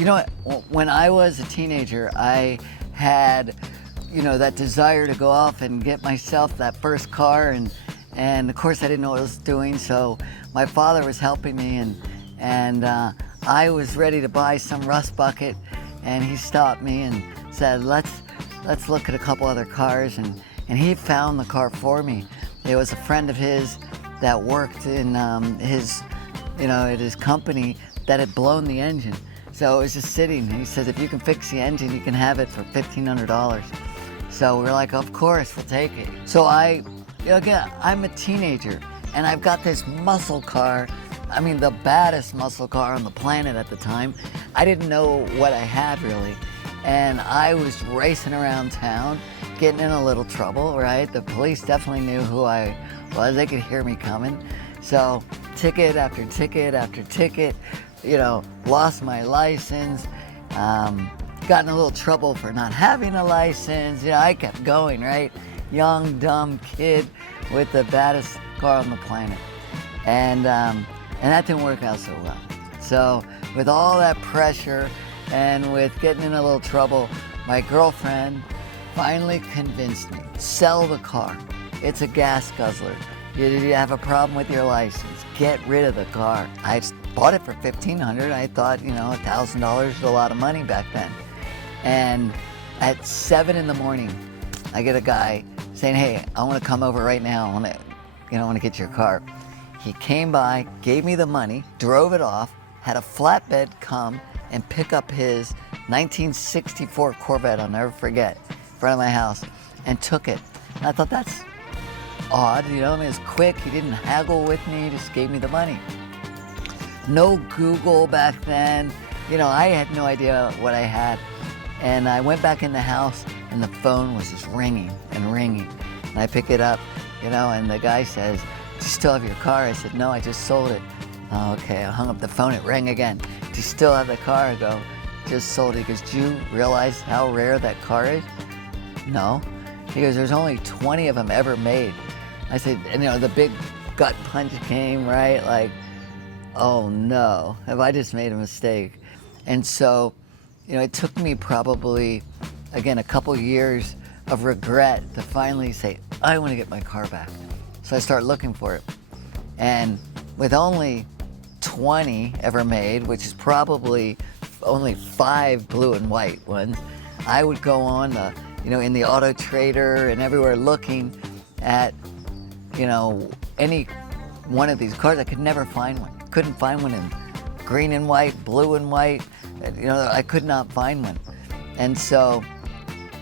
You know what? When I was a teenager, I had, that desire to go off and get myself that first car, and of course I didn't know what I was doing, so my father was helping me, and I was ready to buy some rust bucket, and he stopped me and said, let's look at a couple other cars, and he found the car for me. It was a friend of his that worked in at his company that had blown the engine. So it was just sitting, and he says, if you can fix the engine, you can have it for $1,500. So we're like, of course, we'll take it. So again, I'm a teenager, and I've got this muscle car. I mean, the baddest muscle car on the planet at the time. I didn't know what I had really. And I was racing around town, getting in a little trouble, right? The police definitely knew who I was. They could hear me coming. So ticket after ticket after ticket, lost my license, got in a little trouble for not having a license. I kept going, right? Young, dumb kid with the baddest car on the planet. And that didn't work out so well. So with all that pressure and with getting in a little trouble, my girlfriend finally convinced me, sell the car. It's a gas guzzler. You have a problem with your license, get rid of the car. I bought it for $1,500. I thought, $1,000 was a lot of money back then. And at 7 in the morning, I get a guy saying, hey, I want to come over right now. I want to get your car. He came by, gave me the money, drove it off, had a flatbed come and pick up his 1964 Corvette, I'll never forget, in front of my house, and took it. And I thought, that's odd, it was quick. He didn't haggle with me, he just gave me the money. No Google back then. I had no idea what I had. And I went back in the house, and the phone was just ringing and ringing. And I pick it up, and the guy says, do you still have your car? I said, no, I just sold it. Oh, okay, I hung up the phone, it rang again. Do you still have the car? I go, just sold it. He goes, do you realize how rare that car is? No. He goes, there's only 20 of them ever made. I said, and the big gut punch came, right? Like, oh no, have I just made a mistake? And so, it took me probably, again, a couple years of regret to finally say, I want to get my car back. So I start looking for it. And with only 20 ever made, which is probably only 5 blue and white ones, I would go on, in the Auto Trader and everywhere looking at, any one of these cars. I could never find one. Couldn't find one in green and white, blue and white. I could not find one. And so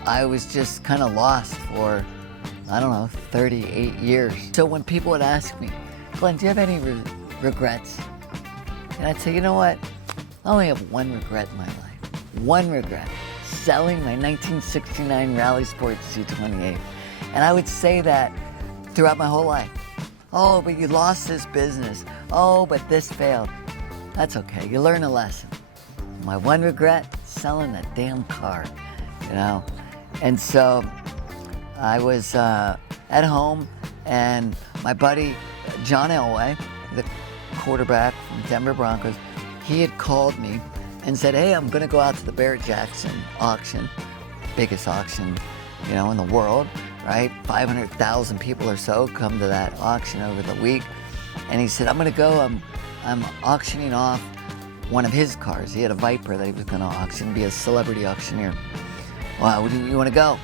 I was just kind of lost for, 38 years. So when people would ask me, Glenn, do you have any regrets? And I'd say, you know what? I only have one regret in my life. One regret. Selling my 1969 Rally Sport Z28. And I would say that throughout my whole life. Oh, but you lost this business. Oh, but this failed. That's okay. You learn a lesson. My one regret, selling that damn car, And so I was at home, and my buddy, John Elway, the quarterback from Denver Broncos, he had called me and said, hey, I'm going to go out to the Barrett-Jackson auction, biggest auction, in the world, right? 500,000 people or so come to that auction over the week. And he said, I'm going to go, I'm auctioning off one of his cars. He had a Viper that he was going to auction, be a celebrity auctioneer. Wow, you want to go?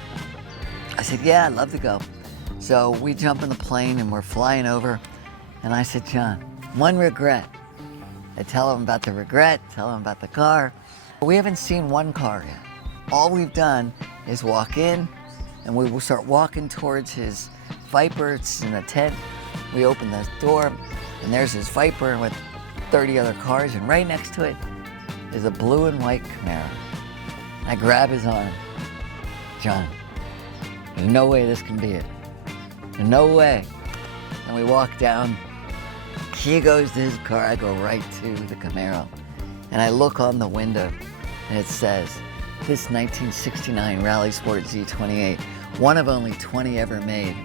I said, yeah, I'd love to go. So we jump in the plane and we're flying over. And I said, John, one regret. I tell him about the regret, tell him about the car. We haven't seen one car yet. All we've done is walk in, and we will start walking towards his Viper. It's in a tent. We open the door, and there's his Viper with 30 other cars, and right next to it is a blue and white Camaro. I grab his arm. John, there's no way this can be it. There's no way. And we walk down. He goes to his car, I go right to the Camaro. And I look on the window, and it says, this 1969 Rally Sport Z28, one of only 20 ever made,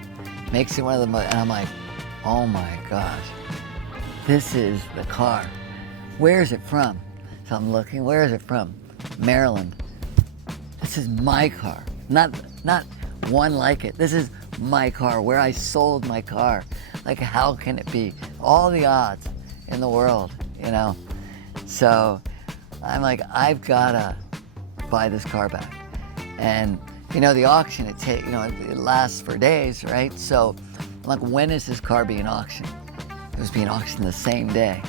makes it one of the most, and I'm like, oh my gosh, this is the car. Where's it from? So I'm looking, where is it from? Maryland. This is my car, not one like it. This is my car, where I sold my car. Like, how can it be? All the odds in the world, you know? So I'm like, I've gotta buy this car back. And you know, the auction, it lasts for days, right? So I'm like, when is this car being auctioned? It was being auctioned the same day.